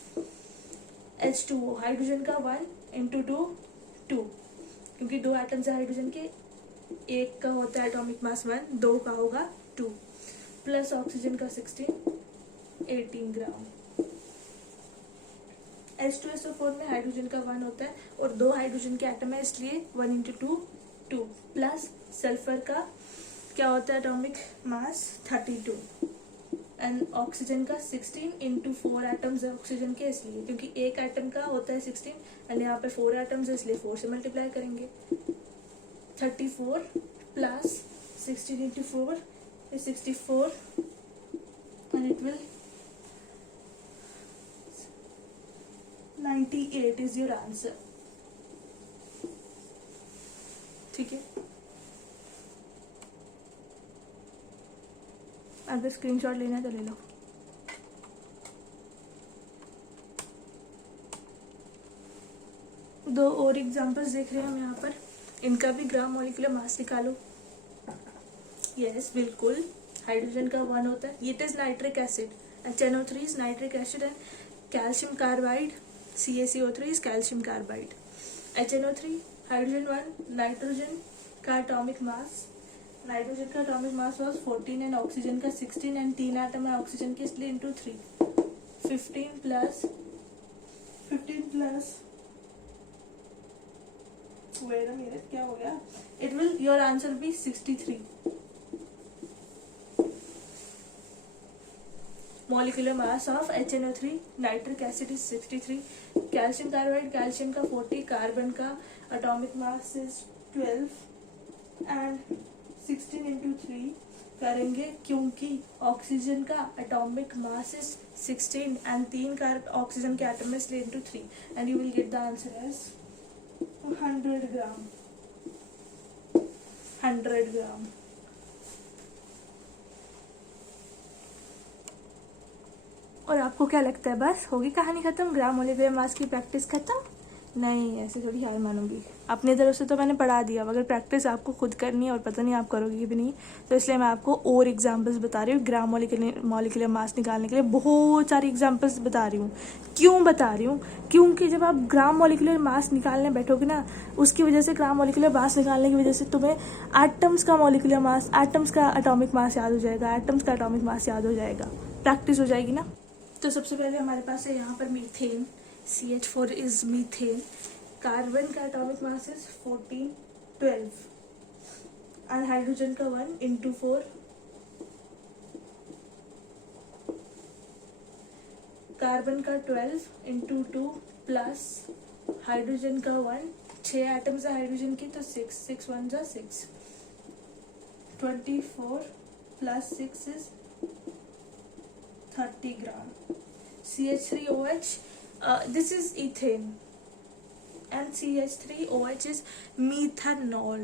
H2O, hydrogen का 1 × 2 क्योंकि 2 एटम्स है हाइड्रोजन के, एक का होता है एटॉमिक मास 1, 2 का होगा 2, प्लस ऑक्सीजन का 16, 18 ग्राम। H2SO4 में हाइड्रोजन का 1 होता है और 2 हाइड्रोजन के एटम है इसलिए 1 × 2 2, प्लस सल्फर का क्या होता है एटॉमिक मास 32 एंड ऑक्सीजन का 16 × 4 एटम्स है ऑक्सीजन के, इसलिए क्योंकि एक एटम का होता है 16 एंड यहाँ पे 4 एटम्स है इसलिए 4 से मल्टीप्लाई करेंगे। 34 plus 16 × 4 is 64 and it will 98 is your answer। ठीक है, अगर स्क्रीनशॉट लेना है तो ले लो। दो और एग्जांपल्स देख रहे हैं हम यहाँ पर, इनका भी ग्राम मॉलिक्यूलर मास निकालो। यस, बिल्कुल, हाइड्रोजन का 1 होता है, it is nitric acid, HNO3 is nitric acid and calcium carbide CaCO3 is calcium carbide. HNO3, hydrogen 1, nitrogen का atomic mass was 14 and oxygen का 16 एंड 3 एटम है ऑक्सीजन के इसलिए × 3, 15 प्लस वेट अ मिनट, क्या हो गया, it will your answer be 63। Molecular mass of HNO3 nitric acid is 63, calcium carbide calcium का 40, carbon का atomic mass is 12 and 16 into 3 करेंगे, क्योंकि ऑक्सीजन का एटॉमिक मास इज 16 एंड 3 का ऑक्सीजन के एटम में, इसलिए into 3, and you will get the answer as 100 gram. 100 gram. और आपको क्या लगता है बस होगी कहानी खत्म, ग्राम मोलिकुलर मास की प्रैक्टिस खत्म? नहीं, ऐसे थोड़ी हार मानूंगी. अपनी तरफ से तो मैंने पढ़ा दिया, अगर प्रैक्टिस आपको खुद करनी है और पता नहीं आप करोगे कि भी नहीं, तो इसलिए मैं आपको और एग्जांपल्स बता रही हूँ. ग्राम मोलिकुलर मास निकालने के लिए बहुत सारी एग्जांपल्स बता रही हूँ. क्यों बता रही हूँ? क्योंकि जब आप ग्राम मोलिकुलर मास निकालने बैठोगे ना, उसकी वजह से, ग्राम मोलिकुलर मास निकालने की वजह से तुम्हें एटम्स का मोलिकुलर मास, एटम्स का एटॉमिक मास याद हो जाएगा, एटम्स का एटॉमिक मास याद हो जाएगा, प्रैक्टिस हो जाएगी ना. तो सबसे पहले हमारे पास है यहाँ पर methane. CH4 is methane. Carbon का atomic mass is 14, 12 and hydrogen का 1 इंटू 4. कार्बन का 12 इंटू 2 प्लस हाइड्रोजन का 1. 6 एटम्स है हाइड्रोजन की, तो 6, 6 1 जा 6. 24 plus 6 is 30 gram. CH3OH, this is ethane, and CH3OH is methanol.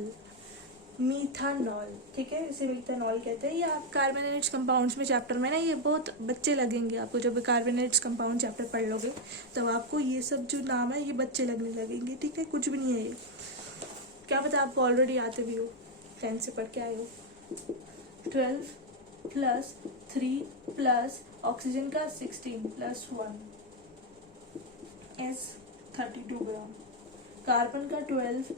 methanol, ठीक है, इसे methanol कहते हैं. ये आप कार्बोनेटेड कंपाउंड्स में चैप्टर में ना, ये बहुत बच्चे लगेंगे आपको. जब कार्बोनेटेड कंपाउंड चैप्टर पढ़ लोगे तब आपको ये सब जो नाम है ये बच्चे लगने लगेंगे. ठीक है, कुछ भी नहीं है ये. क्या पता आपको ऑलरेडी आते भी हो, 10 से पढ़ के आए हो. 12 प्लस 3 प्लस ऑक्सीजन का 16 प्लस 1 इज 32 ग्राम. कार्बन का 12,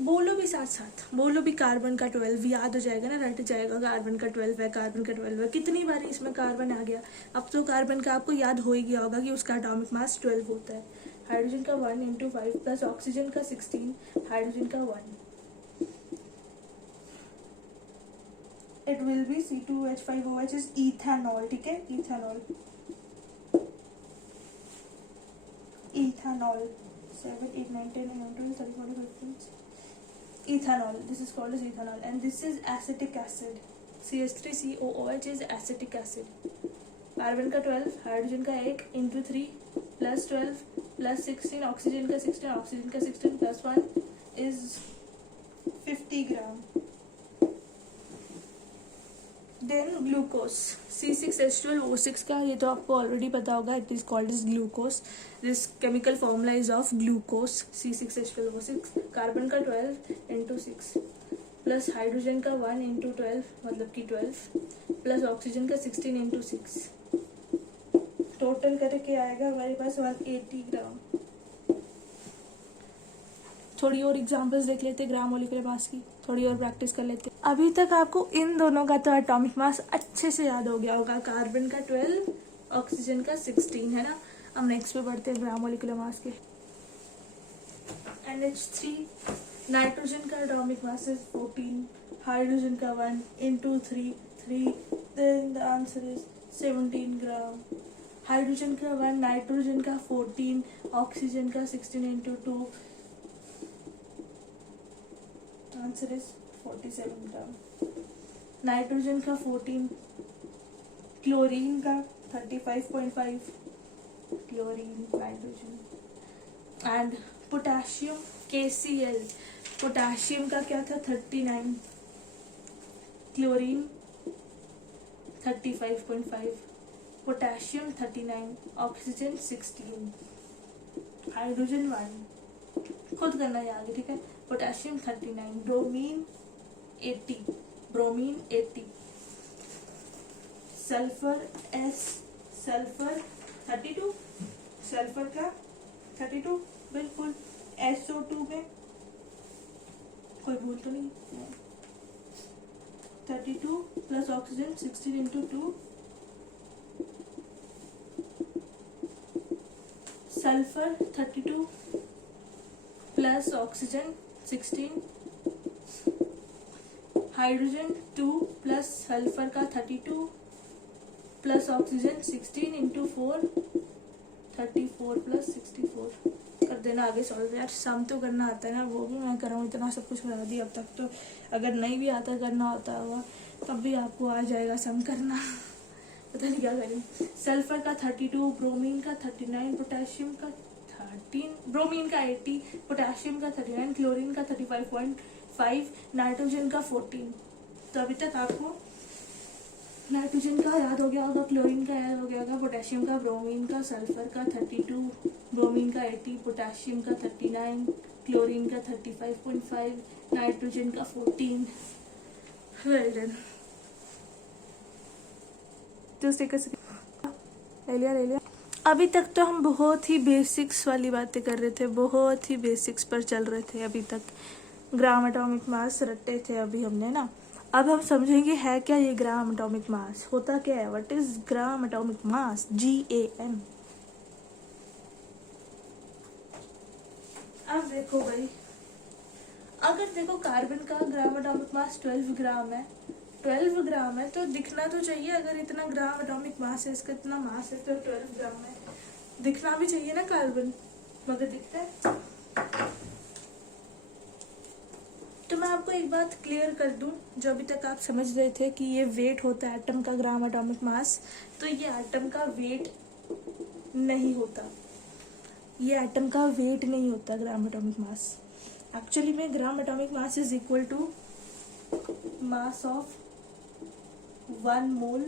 बोलो भी साथ साथ, बोलो भी कार्बन का 12, याद हो जाएगा ना, रट जाएगा. कार्बन का 12 है, कार्बन का 12 है. कितनी बारी इसमें कार्बन आ गया, अब तो कार्बन का आपको याद हो ही गया होगा कि उसका एटॉमिक मास 12 होता है. हाइड्रोजन का 1 इंटू 5 प्लस ऑक्सीजन का 16, हाइड्रोजन का 1. It will be C2H5OH is ethanol. ठीक है, ethanol. Ethanol. 7, 8, 9, 10, 11, 12, 13, 14, 15. Ethanol. This is called as ethanol, and this is acetic acid. CH3COOH is acetic acid. Carbon का 12, hydrogen का 1 into 3 plus 12 plus 16, oxygen का 16, oxygen का 16 plus 1 is 50 gram. Then glucose. C6H12O6 का, ये तो आपको ऑलरेडी पता होगा, it is called is glucose. This chemical formula is of glucose. C6H12O6. Carbon का 12 इंटू 6 प्लस हाइड्रोजन का 1 इंटू 12 मतलब कि 12 प्लस ऑक्सीजन का 16 इंटू 6. टोटल करके आएगा हमारे पास 180 ग्राम. थोड़ी और एग्जांपल्स देख लेते ग्राम मोलिकुलर मास की, थोड़ी और प्रैक्टिस कर लेते. अभी तक आपको इन दोनों का तो एटॉमिक मास अच्छे से याद हो गया होगा. कार्बन का 12, ऑक्सीजन का 16 है ना. अब नेक्स्ट पे बढ़ते हैं ग्राम मोलिकुलर मास के. NH3. नाइट्रोजन का एटॉमिक मास इज 14, हाइड्रोजन का 1 into 3, then the answer is 17 gram. Hydrogen का 1, नाइट्रोजन का 14, ऑक्सीजन का 16 into 2, answer is 47 gram. Nitrogen का 14, क्लोरीन का 35.5, chlorine, nitrogen. And potassium KCl, potassium का क्या था 39, क्लोरीन 35.5, पोटेशियम 39, ऑक्सीजन 16, हाइड्रोजन 1. खुद करना है आगे, ठीक है. Potassium 39, bromine 80, bromine 80, sulphur sulphur 32, sulphur का 32 बिल्कुल. SO2 में कोई भूल तो नहीं. 32 plus oxygen 16 into 2, sulphur 32 plus oxygen 16, hydrogen 2 plus sulphur का 32 प्लस ऑक्सीजन 16 इंटू 4, 34 + 64 कर देना आगे सॉल्व। यार सम तो करना आता है ना, वो भी मैं कर रहा हूँ, इतना सब कुछ करा दिया अब तक तो। अगर नहीं भी आता करना होता होगा तब भी आपको आ जाएगा सम करना। पता नहीं क्या करें। सल्फर का 32, ब्रोमीन का 39, पोटेशियम का 13, ब्रोमीन का 80, पोटेशियम का 39, क्लोरीन का 35.5, नाइट्रोजन का 14। तो अभी तक आपको नाइट्रोजन का याद हो गया होगा, क्लोरीन का याद हो गया होगा, पोटेशियम का, ब्रोमीन का, सल्फर का 32, ब्रोमीन का 80, पोटेशियम का 39, क्लोरीन का 35.5, नाइट्रोजन का 14। Well done. ले लिया। अभी तक तो हम बहुत ही बेसिक्स वाली बातें कर रहे थे, बहुत ही बेसिक्स पर चल रहे थे अभी तक। ग्राम एटॉमिक मास रटे थे अभी हमने ना। अब हम समझेंगे है क्या ये ग्राम एटॉमिक मास, होता क्या है, what is gram atomic mass, GAM। अब देखो भाई, अगर देखो कार्बन का ग्राम एटॉमिक मास 12 ग्राम है, 12 ग्राम है तो दिखना तो चाहिए, अगर इतना ग्राम एटॉमिक मास है, इसका इतना मास है तो 12 ग्राम है, दिखना भी चाहिए ना कार्बन, मगर दिखता है। तो मैं आपको एक बात क्लियर कर दूं, जो अभी तक आप समझ रहे थे कि ये वेट होता है एटम का ग्राम एटॉमिक मास, तो ये एटम का वेट नहीं होता, ये एटम का वेट नहीं होता ग्राम एटॉमिक मास। एक्चुअली में gram atomic mass is equal to mass of 1 mole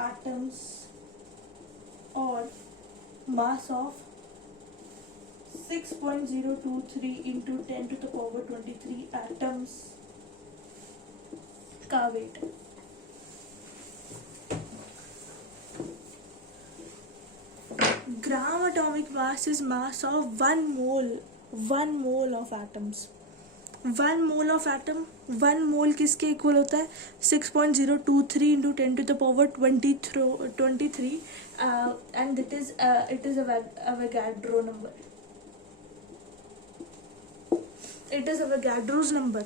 atoms और मास ऑफ 6.023 into 10⁻23 एटम्स का weight. Gram atomic mass is mass of 1 mole of atoms. 1 mole of atom, 1 mole किसके equal होता है, 6.023 into 10⁻23 and it is Avogadro number. It is Avogadro's number.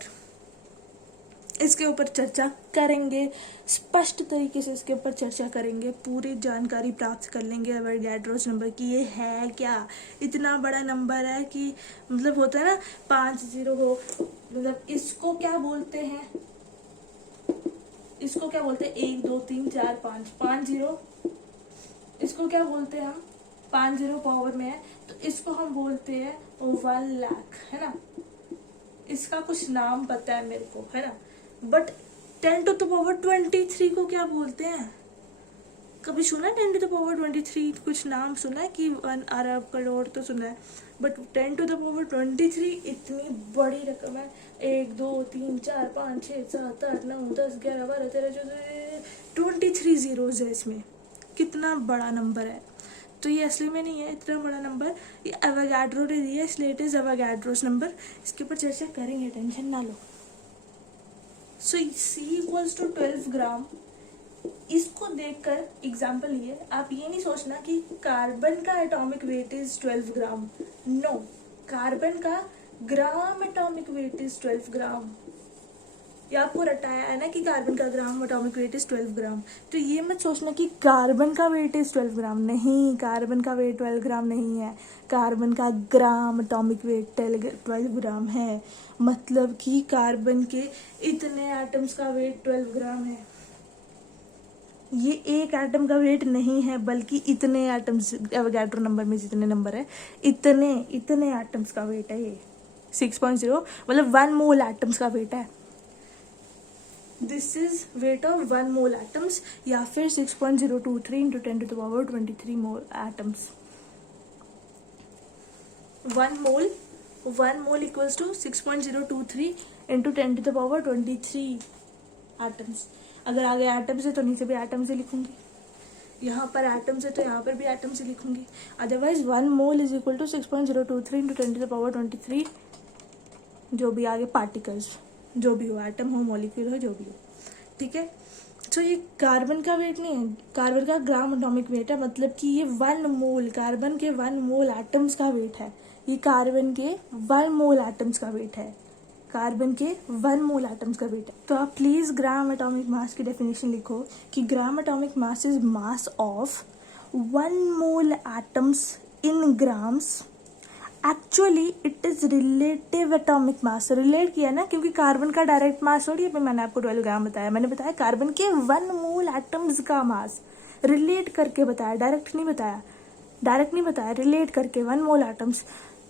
इसके ऊपर चर्चा करेंगे, स्पष्ट तरीके से इसके ऊपर चर्चा करेंगे, पूरी जानकारी प्राप्त कर लेंगे एवोगाड्रोस नंबर की। ये है क्या, इतना बड़ा नंबर है कि मतलब होता है ना 5 0 हो, मतलब इसको क्या बोलते हैं, इसको क्या बोलते हैं, 1 2 3 4 5 0, इसको क्या बोलते हैं हम, 5 0 पावर में है तो इसको हम बोलते हैं 1 लाख, है ना। इसका कुछ नाम पता है मेरे को, है ना, बट 10⁻23 को क्या बोलते हैं, कभी सुना है 10⁻23 कुछ नाम सुना है कि 1 अरब करोड़ तो सुना है, बट 10⁻23 इतनी बड़ी रकम है। 1 2 3 4 5 6 7 8 9 10 11 12 13 14 23 zeros है इसमें, कितना बड़ा नंबर है। तो ये असली में नहीं है इतना बड़ा नंबर, ये एवोगाड्रो ने दिया इसलिए इट इज एवोगाड्रोस नंबर। इसके ऊपर चर्चा करेंगे, टेंशन ना लो। सो C इक्वल्स टू 12 ग्राम। इसको देखकर एग्जाम्पल ये, आप ये नहीं सोचना कि कार्बन का atomic weight is 12 gram, no, carbon का gram atomic weight is 12 gram. ये आपको रटाया है ना कि कार्बन का gram atomic weight is 12 gram, तो ये मत सोचना कि कार्बन का वेट इज 12 ग्राम, नहीं, कार्बन का वेट 12 ग्राम नहीं है, कार्बन का ग्राम एटॉमिक वेट 12 ग्राम है, मतलब कि कार्बन के इतने एटम्स का वेट 12 ग्राम है। ये एक एटम का वेट नहीं है, बल्कि इतने एटम्स, एवोगाड्रो नंबर में जितने नंबर है इतने एटम्स का वेट है ये। 6.0 मतलब 1 मोल एटम्स का वेट है। This is weight of 1 mole atoms, या फिर 6.023 into 10⁻23 mole atoms. 1 mole equals to 6.023 into 10⁻23 atoms. अगर आगे एटम्स है तो नीचे भी एटम्स ही लिखूंगी, यहाँ पर एटम्स है तो यहाँ पर भी एटम्स ही लिखूंगी। Otherwise 1 mole is equal to 6.023 into 10⁻23 जो भी आगे पार्टिकल्स, जो भी हो, एटम हो, मॉलिक्यूल हो, जो भी हो, ठीक है। तो ये कार्बन का वेट नहीं है, कार्बन का ग्राम एटॉमिक वेट है, मतलब कि ये 1 मोल, कार्बन के 1 मोल एटम्स का वेट है, ये कार्बन के 1 मोल एटम्स का वेट है, कार्बन के 1 मोल एटम्स का वेट है। तो आप प्लीज ग्राम एटॉमिक मास की डेफिनेशन लिखो कि ग्राम atomic mass is mass of 1 mole atoms in grams, actually it is relative atomic mass. Relate किया ना, क्योंकि कार्बन का डायरेक्ट मास थोड़ी है. मैंने आपको 12 ग्राम बताया, मैंने बताया कार्बन के 1 मोल एटम्स का मास. रिलेट करके बताया, डायरेक्ट नहीं बताया, रिलेट करके 1 मोल एटम्स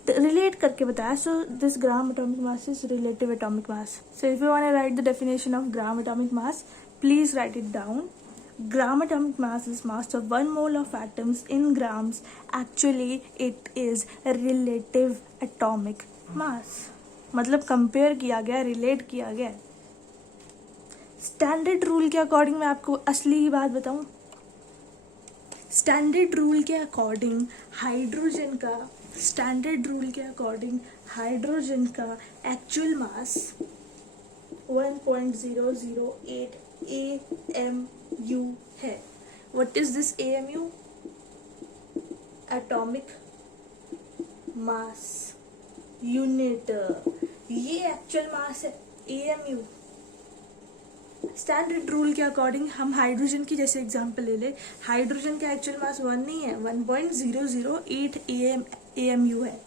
रिलेट करके बताया. So this gram atomic mass is relative atomic mass. So if you want to write the definition of gram atomic mass, please write it down. Gram atomic mass is mass of 1 mole of atoms in grams. Actually, it is relative atomic mass. मतलब compare किया गया, relate किया गया. Standard rule के according मैं आपको असली ही बात बताऊं. स्टैंडर्ड रूल के अकॉर्डिंग हाइड्रोजन का एक्चुअल मास 1.008 AMU है. What is this AMU? Atomic mass unit. ये एक्चुअल मास है AMU. स्टैंडर्ड रूल के अकॉर्डिंग हम हाइड्रोजन की जैसे एग्जांपल ले ले, हाइड्रोजन का एक्चुअल मास 1 नहीं है, 1.008 AMU है.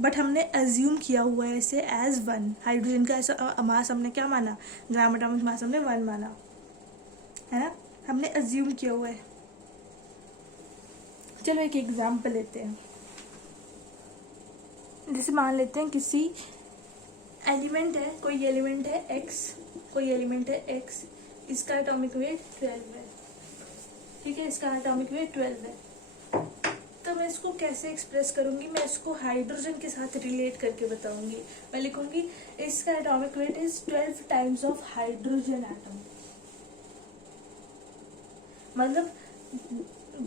बट हमने अज्यूम किया हुआ है इसे एज 1. हाइड्रोजन का ऐसा मास हमने क्या माना, ग्राम एटॉमिक मास हमने 1 माना है ना, हमने अज्यूम किया हुआ है. चलो एक एग्जांपल लेते हैं. जैसे मान लेते हैं किसी एलिमेंट है, कोई एलिमेंट है X, इसका एटॉमिक वेट 12 है. ठीक है, इसका एटॉमिक वेट 12 है. तो मैं इसको कैसे एक्सप्रेस करूंगी, मैं इसको हाइड्रोजन के साथ रिलेट करके बताऊंगी. मैं लिखूंगी इसका atomic weight is 12 times of hydrogen atom. मतलब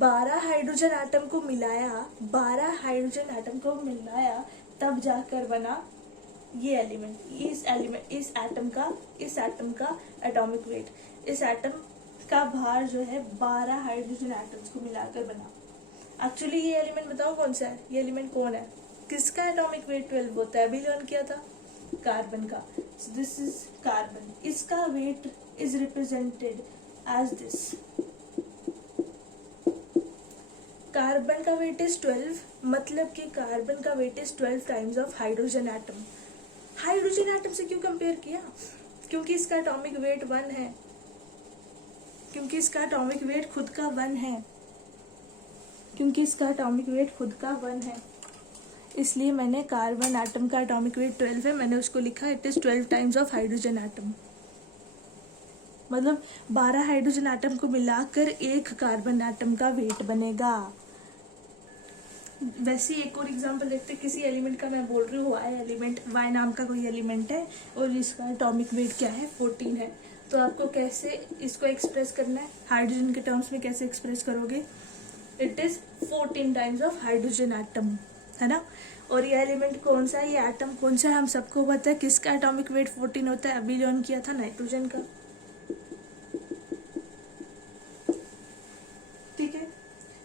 12 हाइड्रोजन एटम को मिलाया तब जाकर बना ये एलिमेंट. इस एटम का एटॉमिक वेट, इस एटम का भार जो है 12 हाइड्रोजन एटम्स को मिलाकर बना. एक्चुअली ये एलिमेंट बताओ कौन सा है, ये एलिमेंट कौन है, किसका एटॉमिक वेट 12 होता है, अभी लर्न किया था, कार्बन का. This is carbon. इसका weight is represented as this. Carbon का वेट इज 12, मतलब कि कार्बन का weight is 12 times of hydrogen atom. Hydrogen atom से क्यों कंपेयर किया, क्योंकि इसका एटॉमिक वेट 1 है, क्योंकि इसका एटॉमिक वेट खुद का 1 है, इसलिए मैंने कार्बन एटम का एटॉमिक वेट 12 है, मैंने उसको लिखा it is 12 times of hydrogen atom. मतलब 12 हाइड्रोजन एटम को मिलाकर एक कार्बन एटम का वेट बनेगा. वैसे एक और एग्जांपल देखते हैं. किसी एलिमेंट का मैं बोल रही हूँ वाई नाम का कोई एलिमेंट है और इसका एटॉमिक वेट क्या है, 14 है. तो आपको कैसे इसको एक्सप्रेस करना है, हाइड्रोजन के टर्म्स में कैसे एक्सप्रेस करोगे, it is 14 times of hydrogen atom, है ना. और ये एलिमेंट कौन सा है, ये एटम कौन सा है, हम सबको पता है. किसका एटॉमिक वेट 14 होता है, अभी लर्न किया था, नाइट्रोजन का. ठीक है.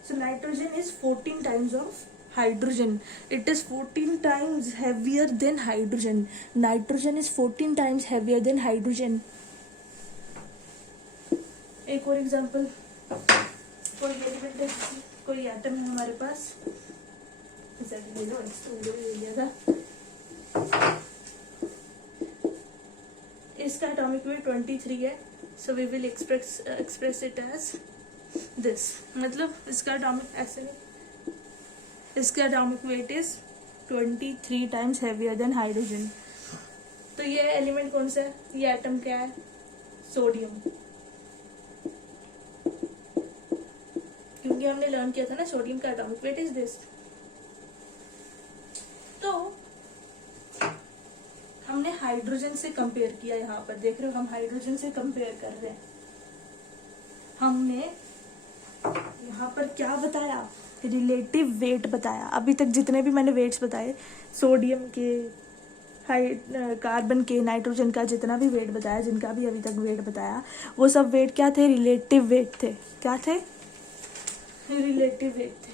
So nitrogen is 14 times of hydrogen. It is 14 times heavier then hydrogen. Nitrogen is 14 times heavier then hydrogen. एक और एग्जांपल, कोई एलिमेंट है, कोई एटम है हमारे पास, ले लो, ले लिया था. इसका एटॉमिक वेट 23 है. So we will express it as this. मतलब इसका एटॉमिक ऐसे नहीं, इसका atomic weight is 23 times heavier then hydrogen. तो ये एलिमेंट कौन सा है, ये एटम क्या है, सोडियम. क्योंकि हमने लर्न किया था ना, सोडियम का एटॉमिक वेट इज दिस. तो हमने हाइड्रोजन से कंपेयर किया. यहाँ पर देख रहे हो, हम हाइड्रोजन से कंपेयर कर रहे हैं. हमने यहाँ पर क्या बताया, रिलेटिव वेट बताया. अभी तक जितने भी मैंने वेट्स बताए, सोडियम के, कार्बन के, नाइट्रोजन का, जितना भी वेट बताया, जिनका भी अभी तक वेट बताया, वो सब वेट क्या थे, रिलेटिव वेट थे. क्या थे, रिलेटिव वेट थे.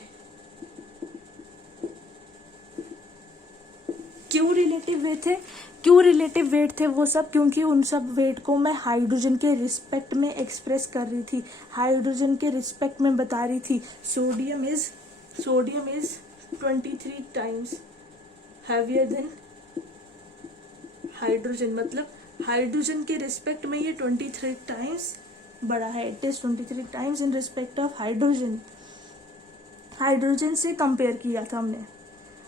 क्यों रिलेटिव वेट थे? क्यों रिलेटिव वेट थे वो सब? क्योंकि उन सब वेट को मैं हाइड्रोजन के रिस्पेक्ट में एक्सप्रेस कर रही थी, हाइड्रोजन के रिस्पेक्ट में बता रही थी। Sodium is 23 times heavier than hydrogen, मतलब हाइड्रोजन के रिस्पेक्ट में ये 23 टाइम्स बड़ा है। It is 23 times in respect of hydrogen. Hydrogen से कंपेयर किया था हमने,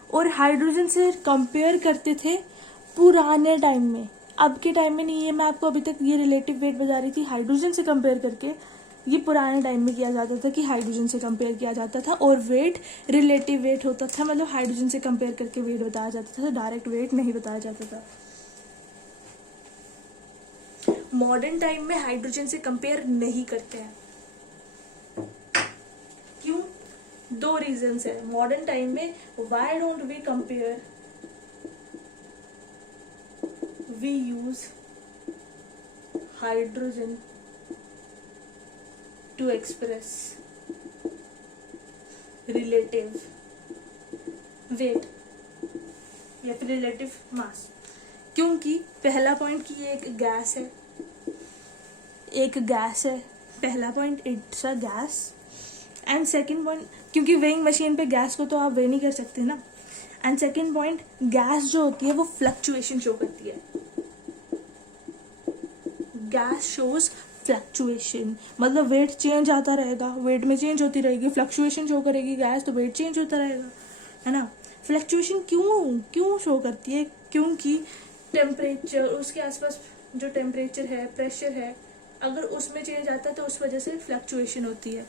और हाइड्रोजन से कंपेयर करते थे पुराने टाइम में, अब के टाइम में नहीं है। मैं आपको अभी तक ये रिलेटिव वेट बता रही थी, हाइड्रोजन से कंपेयर करके। ये पुराने टाइम में किया जाता था कि हाइड्रोजन से कंपेयर किया जाता था, और वेट रिलेटिव वेट होता था, मतलब हाइड्रोजन से कंपेयर करके वेट बताया जाता था, डायरेक्ट वेट नहीं बताया जाता था। मॉडर्न टाइम में हाइड्रोजन से कंपेयर नहीं करते हैं। क्यों? 2 रीजंस है मॉडर्न टाइम में। Why don't we compare? We use hydrogen to express relative weight या फिर रिलेटिव मास। क्योंकि पहला पॉइंट कि ये एक गैस है, एक गैस है, पहला point, it's a gas. And second point, क्योंकि वेइंग मशीन पे गैस को तो आप वे नहीं कर सकते ना। एंड सेकंड पॉइंट, गैस जो होती है वो फ्लक्चुएशन शो करती है। गैस शोज फ्लक्चुएशन, मतलब वेट चेंज आता रहेगा, वेट में चेंज होती रहेगी, फ्लक्चुएशन शो करेगी गैस, तो वेट चेंज होता रहेगा, है ना। फ्लक्चुएशन क्यों शो करती है? क्योंकि टेम्परेचर, उसके आसपास जो टेम्परेचर है, प्रेशर है, अगर उसमें चेंज आता है तो उस वजह से फ्लक्चुएशन होती है,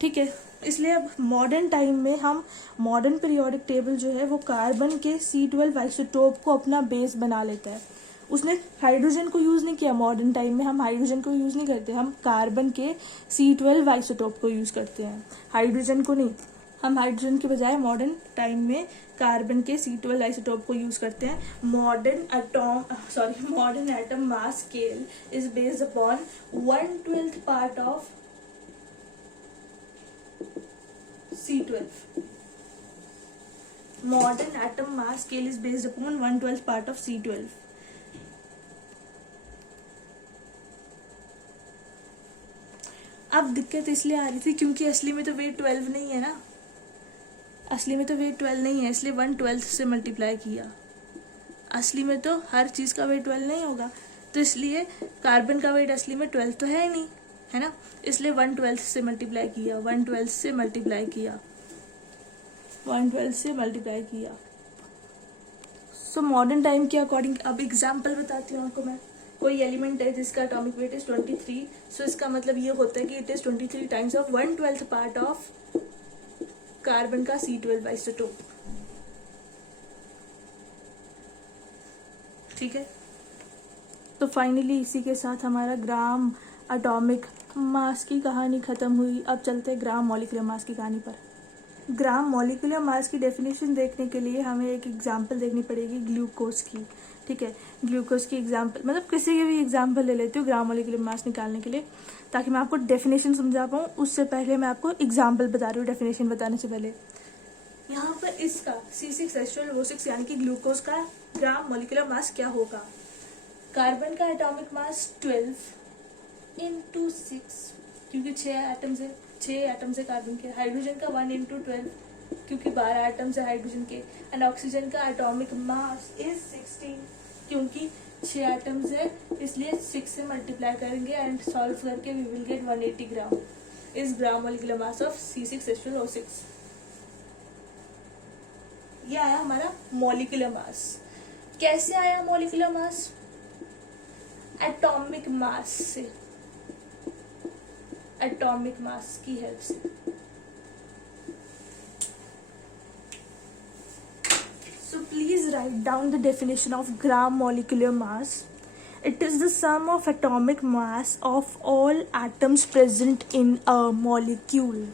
ठीक है। इसलिए अब मॉडर्न टाइम में हम मॉडर्न पीरियोडिक टेबल जो है वो कार्बन के C12 आइसोटोप को अपना बेस बना लेता है। उसने हाइड्रोजन को यूज़ नहीं किया। मॉडर्न टाइम में हम हाइड्रोजन को यूज़ नहीं करते, हम कार्बन के C12 आइसोटोप को यूज़ करते हैं, हाइड्रोजन को नहीं। हम हाइड्रोजन के बजाय मॉडर्न टाइम में कार्बन के C12 आइसोटोप को यूज़ करते हैं। Modern atom mass scale is based upon 1/12 part of C12. Modern atom mass scale is based upon 1/12 part of C12. अब दिक्कत इसलिए आ रही थी क्योंकि असली में तो वेट 12 नहीं है ना, असली में तो वेट 12 नहीं है, इसलिए 1/12 से मल्टीप्लाई किया। असली में तो हर चीज़ का वेट 12 नहीं होगा, तो इसलिए कार्बन का वेट असली में 12 तो है ही नहीं, है ना, इसलिए 1/12 से मल्टीप्लाई किया, 1/12 से मल्टीप्लाई किया, 1/12 से मल्टीप्लाई किया। सो मॉडर्न टाइम के अकॉर्डिंग अब एग्जाम्पल बताती हूँ आपको मैं। कोई एलिमेंट है जिसका एटॉमिक वेट इज 23, सो इसका मतलब ये होता है कि it is 23 times of 1/12 part of carbon का C12 आइसोटोप, ठीक है। तो फाइनली इसी के साथ हमारा ग्राम एटॉमिक मास की कहानी खत्म हुई। अब चलते हैं ग्राम मॉलिक्यूलर मास की कहानी पर। ग्राम मॉलिक्यूलर मास की डेफिनेशन देखने के लिए हमें एक एग्जांपल देखनी पड़ेगी ग्लूकोज की, ठीक है। ग्लूकोज की एग्जांपल, मतलब किसी के भी एग्जांपल ले लेती हूँ ग्राम मॉलिक्यूलर मास निकालने के लिए, ताकि मैं आपको डेफिनेशन समझा पाऊँ। उससे पहले मैं आपको एग्जाम्पल बता रही हूँ, डेफिनेशन बताने से पहले। यहाँ पर इसका C6H12O6 यानी कि ग्लूकोज का ग्राम मॉलिक्यूलर मास क्या होगा? कार्बन का एटॉमिक मास 12 × 6, क्योंकि 6 एटम्स है, 6 एटम्स है कार्बन के। हाइड्रोजन का 1 × 12, क्योंकि 12 एटम्स है हाइड्रोजन के। एंड ऑक्सीजन का एटॉमिक मास इज 16, क्योंकि 6 एटम्स है, इसलिए 6 से मल्टीप्लाई करेंगे एंड सॉल्व करके we will get 180 gram is gram molecular mass of C6H12O6। ये आया हमारा मॉलिक्यूलर मास। कैसे आया मॉलिक्यूलर मास? एटॉमिक मास से, एटॉमिक मास की हेल्प से। So please write down the definition of gram molecular mass. It is the sum of atomic mass of all atoms present in a molecule.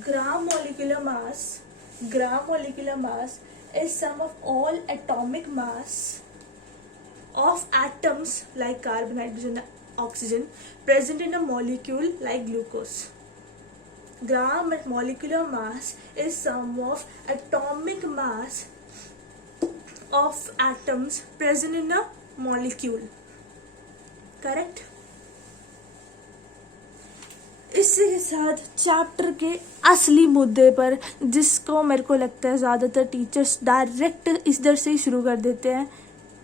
Gram molecular mass is sum of all atomic mass of atoms like carbon, hydrogen, oxygen present in a molecule like glucose. Gram molecular mass is sum of atomic mass of atoms present in a molecule. Correct? इसी के साथ chapter के असली मुद्दे पर, जिसको मेरे को लगता है ज़्यादातर टीचर्स डायरेक्ट इधर से ही शुरू कर देते हैं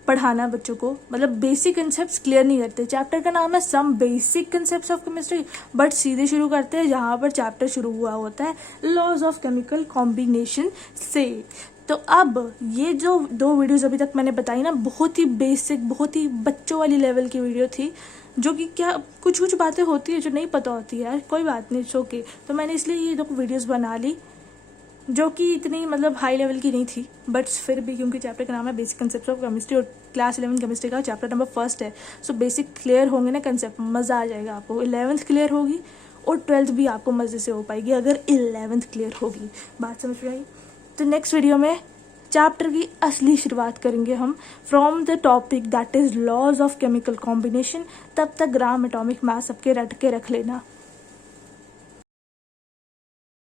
पढ़ाना बच्चों को, मतलब बेसिक कंसेप्ट्स क्लियर नहीं करते। चैप्टर का नाम है some basic concepts of chemistry, but सीधे शुरू करते हैं जहाँ पर चैप्टर शुरू हुआ होता है लॉज ऑफ केमिकल कॉम्बिनेशन से। तो अब ये जो 2 वीडियोज़ अभी तक मैंने बताई ना, बहुत ही बेसिक, बहुत ही बच्चों वाली लेवल की वीडियो थी, जो कि क्या कुछ बातें होती है जो नहीं पता होती है यार, कोई बात नहीं, इट्स ओके। तो मैंने इसलिए ये 2 वीडियोज़ बना ली, जो कि इतनी मतलब हाई लेवल की नहीं थी, बट फिर भी क्योंकि चैप्टर का नाम है बेसिक कंसेप्ट ऑफ केमिस्ट्री और क्लास 11 केमिस्ट्री का चैप्टर नंबर 1 है, सो बेसिक क्लियर होंगे ना कंसेप्ट, मज़ा आ जाएगा आपको। 11th क्लियर होगी और 12th भी आपको मज़े से हो पाएगी अगर 11th क्लियर होगी। बात समझ में आई? तो नेक्स्ट वीडियो में चैप्टर की असली शुरुआत करेंगे हम from the topic that is laws of chemical combination. तब तक ग्राम एटॉमिक मास सबके रट के रख लेना।